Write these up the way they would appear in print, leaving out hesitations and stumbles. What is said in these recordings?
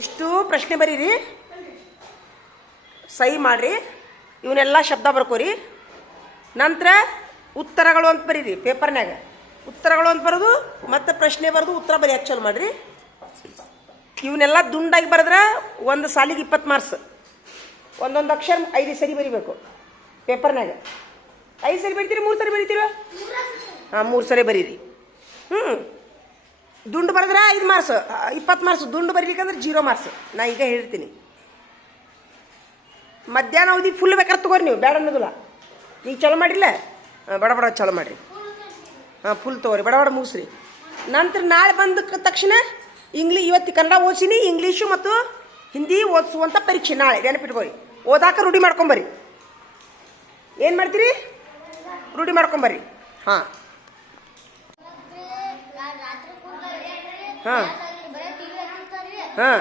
ಇಷ್ಟು ಪ್ರಶ್ನೆ ಬರೀರಿ, ಸಹಿ ಮಾಡ್ರಿ, ಇವನ್ನೆಲ್ಲ ಶಬ್ದ ಬರ್ಕೋರಿ. ನಂತರ ಉತ್ತರಗಳು ಅಂತ ಬರೀರಿ ಪೇಪರ್ನಾಗ. ಉತ್ತರಗಳು ಅಂತ ಬರೋದು ಮತ್ತೆ ಪ್ರಶ್ನೆ ಬರೋದು ಉತ್ತರ ಬರೀ ಚಲೋ ಮಾಡ್ರಿ. ಇವನ್ನೆಲ್ಲ ದುಂಡಾಗಿ ಬರೆದ್ರೆ ಒಂದು ಸಾಲಿಗೆ 20 ಮಾರ್ಕ್ಸ್. ಒಂದೊಂದು ಅಕ್ಷರ 5 ಸರಿ ಬರಿಬೇಕು ಪೇಪರ್ನಾಗ. 5 ಸರಿ ಬರಿತೀರಿ, 3 ಸರಿ ಬರಿತೀರ? ಹಾಂ, 3 ಸರಿ ಬರೀರಿ. ದುಂಡು ಬರೆದ್ರೆ 5 ಮಾರ್ಕ್ಸ್, 20 ಮಾರ್ಕ್ಸ್. ದುಂಡು ಬರೀಲಿಕ್ಕಂದ್ರೆ 0 ಮಾರ್ಕ್ಸ್. ನಾ ಈಗ ಹೇಳ್ತೀನಿ. ಮಧ್ಯಾಹ್ನ ಅವಧಿ ಫುಲ್ ಬೇಕಾದ್ರೆ ತಗೋರಿ, ನೀವು ಬೇಡ ಅನ್ನೋದಿಲ್ಲ. ಈಗ ಚಲೋ ಮಾಡಿಲ್ಲ, ಬಡ ಬಡ ಚಲೋ ಮಾಡಿರಿ. ಹಾಂ, ಫುಲ್ ತೊಗೋರಿ, ಬಡ ಬಡ ಮುಗಿಸ್ರಿ. ನಂತರ ನಾಳೆ ಬಂದ ತಕ್ಷಣ ಇವತ್ತು ಕನ್ನಡ ಓದಿಸಿನಿ, ಇಂಗ್ಲೀಷು ಮತ್ತು ಹಿಂದಿ ಓದಿಸುವಂಥ ಪರೀಕ್ಷೆ ನಾಳೆ. ನೆನಪಿಟ್ಕೋರಿ, ಓದಾಕ ರೂಢಿ ಮಾಡ್ಕೊಂಬರ್ರಿ. ಏನು ಮಾಡ್ತೀರಿ? ರೂಢಿ ಮಾಡ್ಕೊಂಬರ್ರಿ. ಹಾಂ ಹಾಂ ಹಾಂ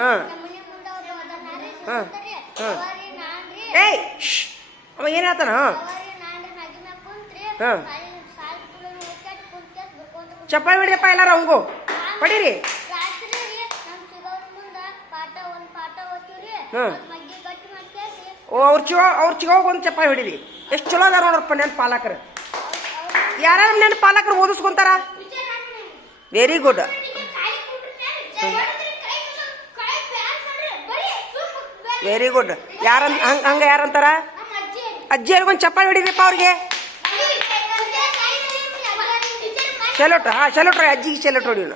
ಹಾಂ ಹಾಂ ಹಾಂ ಏಯ್, ಅವ ಏನು ಹೇಳ್ತಾನ? ಹಾಂ ಹಾಂ, ಚಪ್ಪಾಳೆ ಹೊಡಿಯಪ್ಪ ಎಲ್ಲಾರ ಅವಂಗು ಹೊಡೀರಿ. ಹಾಂ, ಅವ್ರ ಚಿಗೋಗ ಒಂದು ಚಪ್ಪಾಳೆ ಹೊಡೀರಿ. ಎಷ್ಟು ಚಲೋ ಅದಾರ ನೋಡ್ರಪ್ಪ ನೆನ್ ಪಾಲಕರು. ಯಾರು ನೆನ್ ಪಾಲಕರು ಓದಿಸ್ಕೊಂತಾರ? Very good. Very good. ಹಂಗೆ ಯಾರಂತಾರ? ಅಜ್ಜಿಯರ್ಗೊಂದು ಚಪ್ಪಾಳೆ ಹೊಡೀರಿಪ್ಪ ಅವ್ರಿಗೆ. ಸೆಲೋಟ್, ಹಾಂ ಸೆಲೋಟ್ ರೀ, ಅಜ್ಜಿಗೆ ಸೆಲೋಟ್ ಹೊಡಿಯೋಣ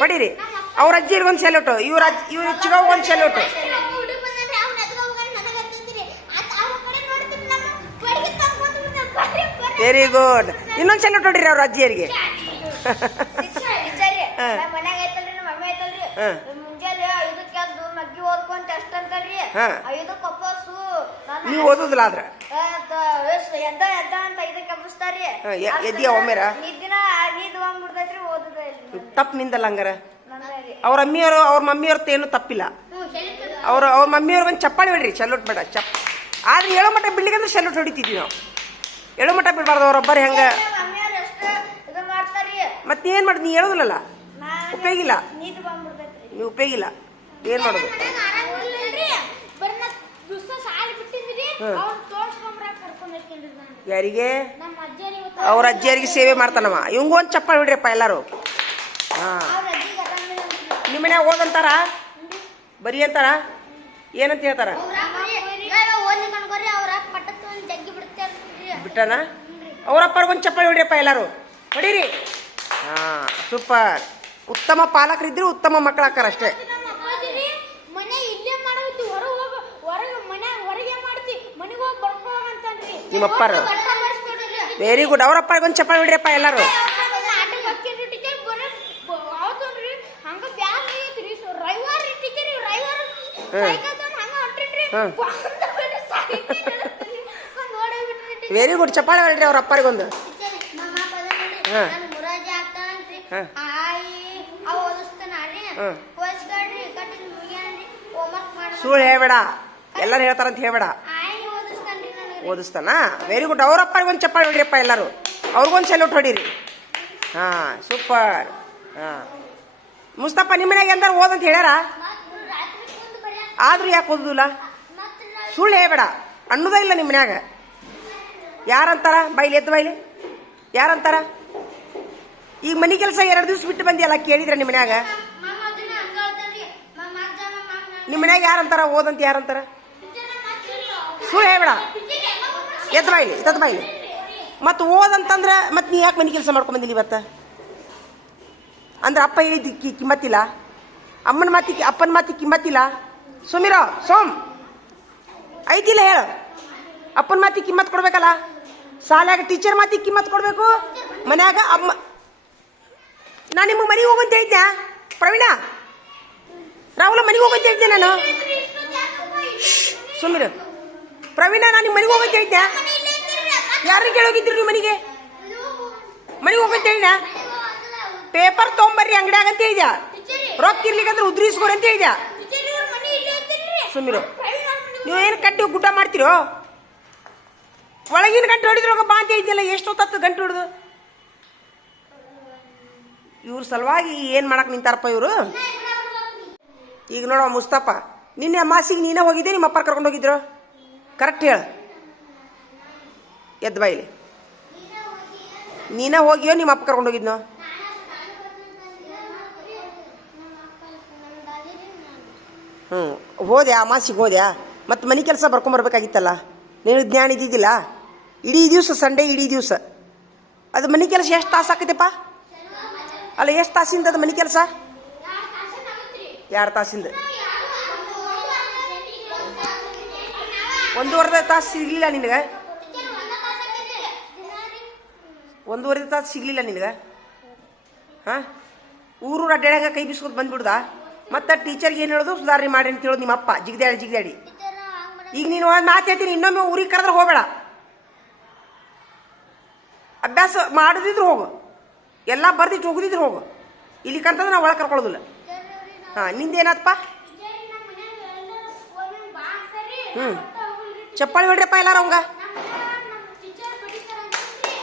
ಹೊಡೀರಿ. ಅವ್ರ ಅಜ್ಜಿಯರ್ಗೊಂದು ಸೆಲೋಟು, ಇವ್ರ ಚಿಗೋಗ ಒಂದು ಸೆಲೋಟು. Very good. ಇನ್ನೊಂದು ಸೆಲೋಟ್ ಹೊಡೀರಿ ಅವ್ರ ಅಜ್ಜಿಯರಿಗೆ. ನೀವು ಓದುದಿಲ್ಲ ಆದ್ರೆ ಎದ್ದಿಯ ಒಮ್ಮೆರ ತಪ್ಪು ನಿಂದಲ್ಲ. ಹಂಗಾರ ಅವ್ರ ಮಮ್ಮಿಯವ್ರದ್ದು ಏನು ತಪ್ಪಿಲ್ಲ. ಅವ್ರ ಮಮ್ಮಿಯವ್ರ ಒಂದು ಚಪ್ಪಾಳಿ ಹೊಡ್ರಿ, ಸೆಲ್ಯೂಟ್ ಬೇಡ. ಆದ್ರೆ ಹೇಳೋ ಮಟ್ಟ ಬಿಡ್ಲಿಕ್ಕಂದ್ರೆ ಸೆಲ್ಯೂಟ್ ಹೊಡಿತಿದ್ವಿ ನಾವು. ಹೇಳೋ ಮಟ್ಟ ಬಿಡ್ಬಾರ್ದು. ಅವ್ರೊಬ್ಬರು ಹೆಂಗ ಮತ್ತೆ ಏನ್ ಮಾಡುದು? ನೀ ಹೇಳೋದಿಲ್ಲಲ್ಲ, ಉಪಯೋಗ ಇಲ್ಲ. ನೀವು ಉಪಯೋಗ ಇಲ್ಲ. ಏನ್ ಮಾಡೋದು? ಯಾರಿಗೆ? ಅವ್ರ ಅಜ್ಜಿಯರಿಗೆ ಸೇವೆ ಮಾಡ್ತಾನವ. ಇವಂಗ ಒಂದು ಚಪ್ಪಾಳೆ ಹೊಡ್ರಿಯಪ್ಪ ಎಲ್ಲಾರು. ಹಾ, ನಿಮ್ಮ ಮನ್ಯಾಗ ಓದಂತಾರ, ಬರೀ ಅಂತಾರ, ಏನಂತ ಹೇಳ್ತಾರ? ಬಿಟ್ಟನ? ಅವ್ರಪ್ಪರ್ಗೊಂದು ಚಪ್ಪಾಳೆ ಹೊಡ್ರಿಯಪ್ಪ ಎಲ್ಲಾರು, ಹೊಡೀರಿ. ಹಾ, ಸೂಪರ್. ಉತ್ತಮ ಪಾಲಕರಿದ್ರೆ ಉತ್ತಮ ಮಕ್ಕಳಾಕಾರ ಅಷ್ಟೇ. ನಿಮ್ಮಪ್ಪರ ವೆರಿ ಗುಡ್. ಅವ್ರಪ್ಪರ್ಗೊಂದು ಚಪ್ಪಾಳೆ ಹೊಡ್ರಿಯಪ್ಪ ಎಲ್ಲಾರು. Very good. ಚಪ್ಪಾಳೆ ಹೊಡ್ರಿ ಅವ್ರ ಅಪ್ಪರಿಗೊಂದು. ಹಾಂ ಹಾಂ, ಸುಳ್ಳು ಹೇಳ್ಬೇಡ, ಎಲ್ಲರೂ ಹೇಳ್ತಾರಂತ ಹೇಳ್ಬೇಡ. ಓದಿಸ್ತಾನ? Very good. ಅವ್ರಪ್ಪರಿಗೆ ಒಂದು ಚಪ್ಪಾಳೆ ಹೊಡಿಯಪ್ಪ ಎಲ್ಲರೂ. ಅವ್ರಿಗೊಂದು ಸೆಲ್ಯೂಟ್ ಹೊಡೀರಿ. ಹಾಂ, ಸೂಪರ್. ಹಾಂ, ಮುಸ್ತಫಾ ನಿಮ್ಮ ಮನ್ಯಾಗ ಎಂದಾರು ಓದಂತ ಹೇಳ್ಯಾರ? ಆದ್ರೂ ಯಾಕೆ ಓದುದಿಲ್ಲ? ಸುಳ್ಳು ಹೇಳ್ಬೇಡ ಅನ್ನೋದೇ ಇಲ್ಲ ನಿಮ್ಮ ಮನ್ಯಾಗ. ಯಾರಂತಾರ? ಬೈಲಿ, ಎದ್ದು ಬೈಲಿ. ಯಾರಂತಾರ? ಈಗ ಮನೆ ಕೆಲಸ 2 ದಿವ್ಸ ಬಿಟ್ಟು ಬಂದಿಯಲ್ಲ, ಕೇಳಿದ್ರ ನಿಮ್ಮ ಮನ್ಯಾಗ? ನಿಮ್ಮ ಮನ್ಯಾಗ ಯಾರಂತಾರ ಓದಂತ? ಯಾರಂತಾರ? ಸುಳ್ಳು ಹೇಳ್ಬೇಡ, ಎದ್ದು ಬಾಯ್ಲಿ, ಎದ್ದು ಬಾಯ್ಲಿ. ಮತ್ತು ಓದಂತಂದ್ರೆ ಮತ್ತೆ ನೀ ಯಾಕೆ ಮನೆ ಕೆಲಸ ಮಾಡ್ಕೊಂಬಂದಿಲ್ಲ ಇವತ್ತ? ಅಂದ್ರೆ ಅಪ್ಪ ಹೇಳಿದ್ದು ಕಿಮ್ಮತ್ತಿಲ್ಲ, ಅಪ್ಪನ ಮಾತಿಗೆ ಕಿಮ್ಮತ್ತಿಲ್ಲ. ಸುಮಿರೋ ಸೋಮ್ ಐತಿಲ್ಲ ಹೇಳು. ಅಪ್ಪನ ಮಾತಿಗೆ ಕಿಮ್ಮತ್ ಕೊಡ್ಬೇಕಲ್ಲ. ಶಾಲ್ಯಾಗ ಟೀಚರ್ ಮಾತಿಗೆ ಕಿಮ್ಮತ್ ಕೊಡ್ಬೇಕು, ಮನ್ಯಾಗ ಅಮ್ಮ. ನಾನು ನಿಮಗೆ ಮನೆಗೆ ಹೋಗಂತ ಹೇಳಿದ್ದೆ ಪ್ರವೀಣ, ರಾಹುಲ ಮನೆಗೆ ಹೋಗಂತ ಹೇಳಿದ್ದೆ ನಾನು. ಸುಮಿರು ಪ್ರವೀಣ, ನಾನು ನಿಮ್ಮ ಮನೆಗೆ ಹೋಗಂತ ಹೇಳಿದ್ದೆ. ಯಾರನ್ನ ಕೇಳೋಗಿದ್ರಿ ನೀವು ಮನೆಗೆ ಹೋಗಂತ ಹೇಳಿದ? ಪೇಪರ್ ತೊಗೊಂಬರ್ರಿ ಅಂಗಡಿಯಾಗ ಅಂತ ಹೇಳಿದ್ಯಾ. ರೊಕ್ಕ ಇರ್ಲಿಕ್ಕಂದ್ರೆ ಉದ್ರಿಸ್ಕೊರಿ ಅಂತ ಹೇಳಿದ್ಯಾ. ಸುಮಿರು, ನೀವು ಏನು ಕಟ್ಟಿ ಗುಡ್ಡ ಮಾಡ್ತೀರೋ? ಒಳಗಿನ ಗಂಟೆ ಹೊಡಿದ್ರೋಗ ಬಾ ಅಂತ ಹೇಳಿದ್ಯಲ್ಲ. ಎಷ್ಟು ಹೊತ್ತು ಗಂಟೆ ಹೊಡೆದು? ಇವ್ರ ಸಲುವಾಗಿ ಏನು ಮಾಡಕ್ಕೆ ನಿಂತಾರಪ್ಪ ಇವರು. ಈಗ ನೋಡೋ ಮುಸ್ತಫಾ, ನಿನ್ನೆ ಅಮಾಸಿಗೆ ನೀನೇ ಹೋಗಿದ್ದೆ, ನಿಮ್ಮ ಅಪ್ಪ ಕರ್ಕೊಂಡು ಹೋಗಿದ್ರು? ಕರೆಕ್ಟ್ ಹೇಳು, ಎದ್ದು ಬಾಯಿಲಿ. ನೀನೇ ಹೋಗಿಯೋ ನಿಮ್ಮ ಅಪ್ಪ ಕರ್ಕೊಂಡು ಹೋಗಿದ್ನೋ? ಹೋದ್ಯಾ? ಅಮಾಸಿಗೆ ಹೋದ್ಯಾ? ಮತ್ತು ಮನೆ ಕೆಲಸ ಬರ್ಕೊಂಬರ್ಬೇಕಾಗಿತ್ತಲ್ಲ, ನೀನು ಜ್ಞಾನ ಇದ್ದಿದ್ದಿಲ್ಲ? ಇಡೀ ದಿವಸ ಸಂಡೇ, ಇಡೀ ದಿವಸ ಅದು ಮನೆ ಕೆಲಸ ಎಷ್ಟು ತಾಸು ಆಕೈತೆಪ್ಪ? ಅಲ್ಲ, ಎಷ್ಟು ತಾಸಿಂದ ಅದು ಮನೆ ಕೆಲಸ? 2 ತಾಸಿಂದ. 1.5 ತಾಸು ಸಿಗಲಿಲ್ಲ ನಿನಗೆ? 1.5 ತಾಸು ಸಿಗಲಿಲ್ಲ ನಿನಗೆ? ಹಾಂ, ಊರೂರು ಅಡ್ಡಾಡ್ಯಾಗ ಕೈ ಬಿಸ್ಕೊತ ಬಂದ್ಬಿಡ್ದ? ಮತ್ತು ಟೀಚರ್ಗೆ ಏನು ಹೇಳೋದು? ಸುಧಾರಣೆ ಮಾಡಿ ಅಂತ ಹೇಳೋದು ನಿಮ್ಮ ಅಪ್ಪ, ಜಿಗ್ದಾಡಿ. ಈಗ ನೀನು ಒಂದು ಮಾತು ಹೇಳ್ತೀನಿ, ಇನ್ನೊಮ್ಮೆ ಊರಿಗೆ ಕರೆದ್ರೆ ಹೋಗಬೇಡ. ಅಭ್ಯಾಸ ಮಾಡೋದಿದ್ರು ಹೋಗು, ಎಲ್ಲ ಬರ್ದಿಟ್ಟು ಹೋಗೋದಿದ್ರು ಹೋಗು. ಇಲ್ಲಿ ಕಂತಂದ್ರೆ ನಾವು ಒಳಗೆ ಕರ್ಕೊಳ್ಳೋದಿಲ್ಲ. ಹಾಂ, ನಿಂದೇನಪ್ಪ? ಚಪ್ಪಾಳಿ ಹೊಡ್ರಪ್ಪ ಎಲ್ಲಾರ ಅವಂಗ.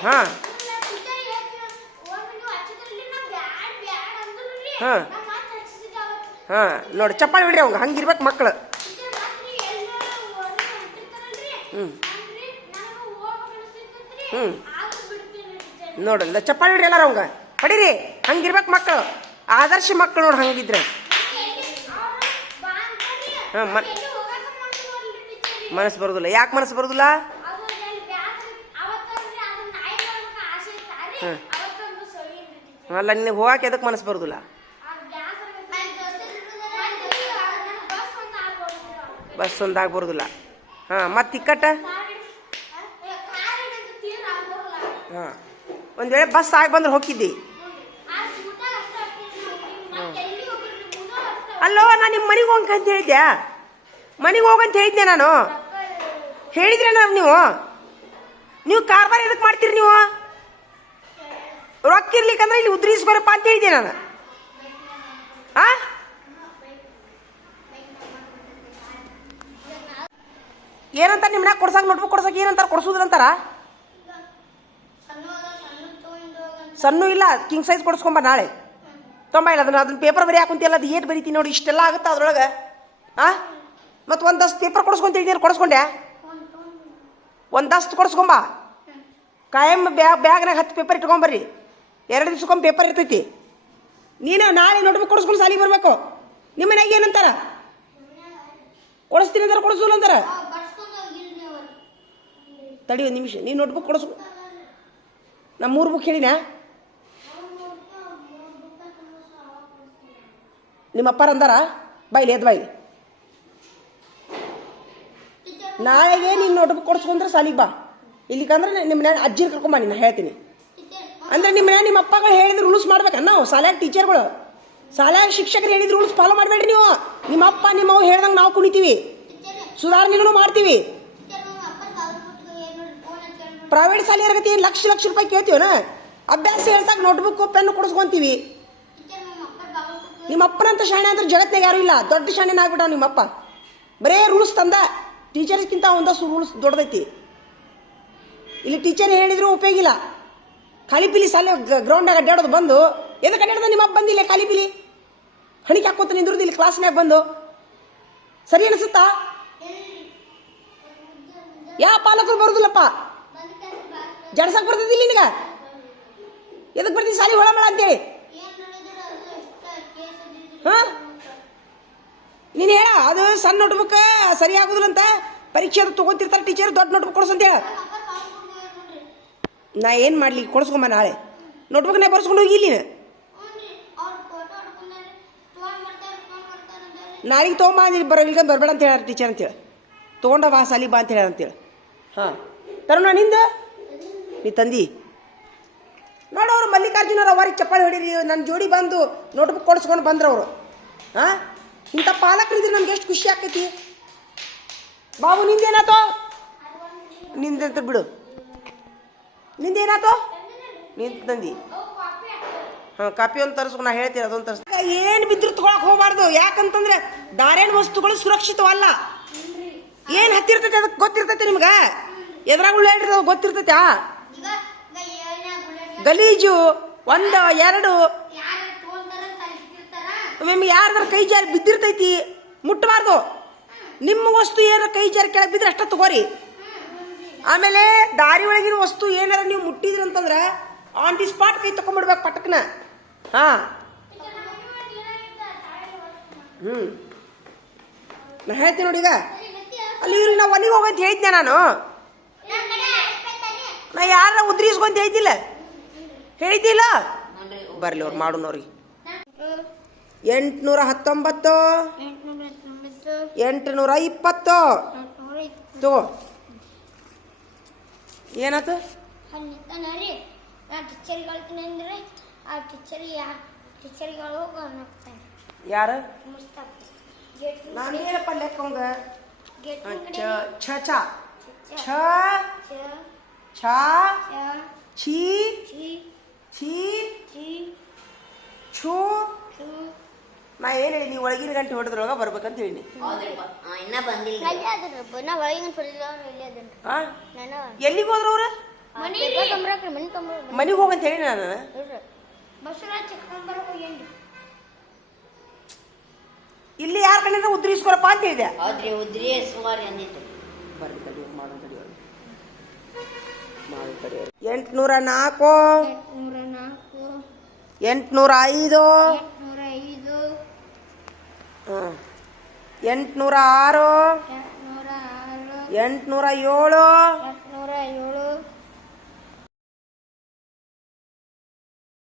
ಹಾಂ ಹಾಂ ಹಾಂ, ನೋಡಿ ಚಪ್ಪಾಳಿ ಹೊಡ್ರಿ ಅವಂಗ, ಹಂಗಿರ್ಬೇಕು ಮಕ್ಕಳು. ನೋಡಲ್ಲ, ಚಪ್ಪಾಳಿ ಹೊಡ್ರಿ ಎಲ್ಲಾರ ಅವಂಗ, ಹೊಡೀರಿ, ಹಂಗಿರ್ಬೇಕು ಮಕ್ಕಳು, ಆದರ್ಶ ಮಕ್ಕಳು ನೋಡಿ. ಹಂಗಿದ್ರೆ ಹಾಂ, ಮನಸ್ಸು ಬರೋದಿಲ್ಲ. ಯಾಕೆ ಮನಸ್ಸು ಬರೋದಿಲ್ಲ? ಹಾಂ, ಅಲ್ಲ, ನಿನಗೆ ಹೋಗಕ್ಕೆ ಎದಕ್ಕೆ ಮನಸ್ಸು ಬರೋದಿಲ್ಲ? ಬಸ್ ಒಂದಾಗ ಬರೋದಿಲ್ಲ. ಹಾಂ, ಮತ್ತು ಟಿಕ್ಕಟ್ಟ? ಹಾಂ, ಒಂದು ವೇಳೆ ಬಸ್ ಆಗಿ ಬಂದ್ರೆ ಹೋಗಿದ್ದಿ? ಅಲ್ಲೋ, ನಾನು ನಿಮ್ಮ ಮನೆಗೆ ಹೋಗಂತ ಹೇಳಿದ್ದೆ, ಮನೆಗೆ ಹೋಗಂತ ಹೇಳಿದ್ದೆ ನಾನು. ಹೇಳಿದ್ರೆ ನೀವು ಕಾರ್ಬಾರ್ ಎದಕ್ಕೆ ಮಾಡ್ತೀರಿ? ನೀವು ರೊಕ್ಕ ಇರ್ಲಿಕ್ಕಂದ್ರೆ ಇಲ್ಲಿ ಉದ್ರಿಸ್ಬರಪ್ಪ ಅಂತ ಹೇಳಿದ್ದೆ ನಾನು. ಆ ಏನಂತ ನಿಮ್ಮನ್ನ ಕೊಡ್ಸಕ್ಕೆ, ನೋಟ್ಬುಕ್ ಕೊಡ್ಸಕ್ಕೆ ಏನಂತಾರ? ಕೊಡ್ಸೋದ್ರಂತಾರ? ಸಣ್ಣ ಇಲ್ಲ, ಕಿಂಗ್ ಸೈಜ್ ಕೊಡಿಸ್ಕೊಂಬ ನಾಳೆ. ತೊಂಬ ಇಲ್ಲ, ಅದನ್ನ ಪೇಪರ್ ಬರೀ ಹಾಕುಂತಿಲ್ಲ, ಅದು ಏಟ್ ಬರೀತೀನಿ ನೋಡಿ, ಇಷ್ಟೆಲ್ಲ ಆಗುತ್ತೆ ಅದ್ರೊಳಗೆ. ಹಾಂ, ಮತ್ತು ಒಂದು ದಸ್ತು ಪೇಪರ್ ಕೊಡಿಸ್ಕೊಂತಿದ್ದೀನಿ, ಕೊಡಿಸ್ಕೊಂಡೆ? ಒಂದು ದಸ್ತು ಕೊಡಿಸ್ಕೊಂಬ. ಕಾಯಂ ಬ್ಯಾಗ್ನಾಗ 10 ಪೇಪರ್ ಇಟ್ಕೊಂಬರ್ರಿ, 2 ದಿವ್ಸಕ್ಕೊಮ್ಮೆ ಪೇಪರ್ ಇರ್ತೈತಿ. ನೀನು ನಾಳೆ ನೋಟ್ಬುಕ್ ಕೊಡಿಸ್ಕೊಂಡು ಸಾಲಿಗೆ ಬರಬೇಕು. ನಿಮ್ಮ ಮನೆಗೆ ಏನಂತಾರ? ಕೊಡಿಸ್ತೀನಿ ಅಂತಾರೆ, ಕೊಡಿಸೋಲ್ಲ ಅಂತಾರ? ತಡಿ ಒಂದು ನಿಮಿಷ, ನೀನು ನೋಟ್ಬುಕ್ ಕೊಡಿಸ್. ನಾ 3 ಬುಕ್ ಹೇಳಿನ? ನಿಮ್ಮ ಅಪ್ಪಾರ ಅಂದಾರ? ಬಾಯ್ಲಿ, ಎದ್ದು ಬಾಯ್ಲಿ. ನಾಳೆಗೆ ನೀನು ನೋಟ್ಬುಕ್ ಕೊಡಿಸ್ಕೊಂಡ್ರೆ ಸಾಲಿಗೆ ಬಾ. ಇಲ್ಲಿಕಂದ್ರೆ ನಿಮ್ಮ ಮನೆ ಅಜ್ಜಿನ ಕರ್ಕೊಂಬ, ನೀನು ಹೇಳ್ತೀನಿ. ಅಂದರೆ ನಿಮ್ಮ ಮನೆ ನಿಮ್ಮ ಅಪ್ಪಗಳು ಹೇಳಿದ್ರೆ ರೂಲ್ಸ್ ಮಾಡ್ಬೇಕನ್ನ ನಾವು ಶಾಲ್ಯಾಗ ಟೀಚರ್ಗಳು, ಶಾಲ್ಯಾಗ ಶಿಕ್ಷಕರು ಹೇಳಿದ್ರೆ ರೂಲ್ಸ್ ಫಾಲೋ ಮಾಡಬೇಡ್ರಿ ನೀವು. ನಿಮ್ಮ ಅಪ್ಪ ನಿಮ್ಮ ಅವು ಹೇಳ್ದಂಗೆ ನಾವು ಕುಣಿತೀವಿ, ಸುಧಾರಣೆಗಳು ಮಾಡ್ತೀವಿ. ಪ್ರೈವೇಟ್ ಶಾಲೆಯರ್ಗತಿ ಏನು ಲಕ್ಷ ರೂಪಾಯಿ ಕೇಳ್ತೀವನ? ಅಭ್ಯಾಸ ಹೇಳ್ಸಾಕ ನೋಟ್ಬುಕ್ಕು ಪೆನ್ ಕೊಡಿಸ್ಕೊಂತೀವಿ. ನಿಮ್ಮ ಅಪ್ಪನಂತ ಶಾಣೆ ಅಂದ್ರೆ ಜಗತ್ತಿನಾಗ ಯಾರು ಇಲ್ಲ, ದೊಡ್ಡ ಶಾಣೆನ ಆಗ್ಬಿಟ್ಟ ನಿಮ್ಮಪ್ಪ. ಬರೇ ರೂಲ್ಸ್ ತಂದ, ಟೀಚರ್ಸ್ಗಿಂತ ಒಂದಷ್ಟು ರೂಲ್ಸ್ ದೊಡ್ಡದೈತಿ. ಇಲ್ಲಿ ಟೀಚರ್ ಹೇಳಿದ್ರು ಉಪಯೋಗ ಇಲ್ಲ. ಖಾಲಿ ಪಿಲಿ ಸಾಲೆ ಗ್ರೌಂಡ್ನಾಗ ಅಡ್ಡಾಡೋದು ಬಂದು ಎದಕ್ಕೆ ಅಡ್ಡಾಡ್ದ? ನಿಮ್ಮ ಅಪ್ಪ ಬಂದಿಲ್ಲ, ಖಾಲಿ ಪಿಲಿ ಹಣಿಕೆ ಹಾಕೋತ ನಿಂದ್ರದ್ದು ಇಲ್ಲಿ ಕ್ಲಾಸ್ನಾಗ ಬಂದು. ಸರಿ ಅನಿಸುತ್ತಾ? ಯಾವ ಪಾಲಕರು ಬರೋದಿಲ್ಲಪ್ಪ, ಜಡ್ಸಕ್ಕೆ ಬರ್ತದಿಲ್ಲ ನಿನಗ. ಎದಕ್ಕೆ ಬರ್ತೀವಿ ಸಾಲಿ ಹೊಳಮಳ ಅಂತೇಳಿ? ಹಾಂ, ನೀನು ಹೇಳ, ಅದು ಸಣ್ಣ ನೋಟ್ಬುಕ್ ಸರಿ ಆಗೋದಿಲ್ಲ ಅಂತ ಪರೀಕ್ಷೆ ಅದು ತೊಗೊತಿರ್ತಾರೆ ಟೀಚರ್, ದೊಡ್ಡ ನೋಟ್ಬುಕ್ ಕೊಡ್ಸಂತ ಹೇಳ. ನಾ ಏನು ಮಾಡಲಿ? ಕೊಡಿಸ್ಕೊಂಬ ನಾಳೆ. ನೋಟ್ಬುಕ್ನಾಗ ಬರ್ಸ್ಕೊಂಡು ಹೋಗಿ ಇಲ್ಲಿ ನಾಳೆಗೆ ತೊಗೊಂಬ. ಈಗ ಬರಬೇಡ ಅಂತ ಹೇಳ ಟೀಚರ್ ಅಂತೇಳಿ, ತೊಗೊಂಡ ಬಾ ಸಾಲಿ ಬಾ ಅಂತ ಹೇಳ ಅಂತೇಳಿ. ಹಾಂ, ತರೋಣ ನಿಂದು? ನೀ ತಂದಿ ನೋಡೋರು ಮಲ್ಲಿಕಾರ್ಜುನವ್ರು ಅವರಿಗೆ ಚಪ್ಪಾಳಿ ಹೊಡೀರಿ. ನನ್ನ ಜೋಡಿ ಬಂದು ನೋಟ್ಬುಕ್ ಕೊಡಿಸ್ಕೊಂಡು ಬಂದ್ರವರು. ಹಾಂ, ಇಂಥ ಪಾಲಕರಿದ್ರೆ ನಮ್ಗೆ ಎಷ್ಟು ಖುಷಿ ಆಕೈತಿ. ಬಾಬು ನಿಂದೇನಾತೋ? ನಿಂದಂತ ಬಿಡು, ನಿಂದೇನಾತೋ? ನಿಂತ ತಂದಿ? ಹಾಂ, ಕಾಪಿ ಒಂದು ತರಿಸ್ಕೊಂಡು ನಾ ಹೇಳ್ತೀನಿ, ಅದೊಂದು ತರಿಸ್. ಏನು ಬಿದ್ರು ತೊಗೊಳಕ್ಕೆ ಹೋಗಬಾರ್ದು. ಯಾಕಂತಂದ್ರೆ ಧಾರ್ಯಾಣ ವಸ್ತುಗಳು ಸುರಕ್ಷಿತವಲ್ಲ. ಏನು ಹತ್ತಿರ್ತೈತೆ ಅದಕ್ಕೆ ಗೊತ್ತಿರ್ತೈತೆ ನಿಮ್ಗೆ, ಎದ್ರಾಗ ಹೇಳ್ರಿ ಗೊತ್ತಿರ್ತೈತೆ. ಗಲೀಜು 1 2 ಒಮ್ಮೆ ಯಾರ್ದಾರ ಕೈ ಜಾರಿ ಬಿದ್ದಿರ್ತೈತಿ ಮುಟ್ಟಬಾರ್ದು. ನಿಮ್ಮ ವಸ್ತು ಏನಾರ ಕೈ ಜಾರಿ ಕೆಳಗೆ ಬಿದ್ದರೆ ಅಷ್ಟ ತಗೋರಿ. ಆಮೇಲೆ ದಾರಿ ಒಳಗಿನ ವಸ್ತು ಏನಾರ ನೀವು ಮುಟ್ಟಿದ್ರಿ ಅಂತಂದ್ರೆ ಆನ್ ದಿ ಸ್ಪಾಟ್ ಕೈ ತಗೊಂಡ್ಬಿಡ್ಬೇಕು ಪಟಕ್ನ. ಹಾಂ ನಾ ಹೇಳ್ತೀನಿ ನೋಡಿ. ಈಗ ಅಲ್ಲಿ ಇವ್ರಿಗೆ ನಾವು ಮನೆಗೆ ಹೋಗಂತ ಹೇಳಿದ್ದೆ ನಾನು. ನಾ ಯಾರ ಉದ್ರಿಸ್ಕೊಂತ ಹೇಳ್ತಿಲ್ಲ ಹೇಳಿದ್ದಿಲ್ಲ. ಬರ್ಲಿ ಅವ್ರು ಮಾಡೋನವ್ರಿಗೆ. 819 820 ತಗೋ. ಏನಾಯ್ತು? ಯಾರು ನಾನೇನಪ್ಪ ಲೆಕ್ಕ ಅವಂಗ ಛ ಛ ಛ ಛ ಛೀ ಛೀ ಛೂ. ನಾ ಏನು ಹೇಳಿ ನೀವು ಒಳಗಿನ ಗಂಟೆ ಹೊಡೆದ್ರೊಳಗ ಬರ್ಬೇಕಂತ ಹೇಳಿ. ಎಲ್ಲಿಗೆ ಹೋದ್ರು ಅವ್ರು? ಮನೆಗೆ ಹೋಗಂತ ಹೇಳಿ ನಾನು. ಇಲ್ಲಿ ಯಾರ ಕಡೆಯಿಂದ ಉದ್ರಿಸ್ಕೊರಪ್ಪ ಅಂತ ಹೇಳಿದೆ. 804 805 806 807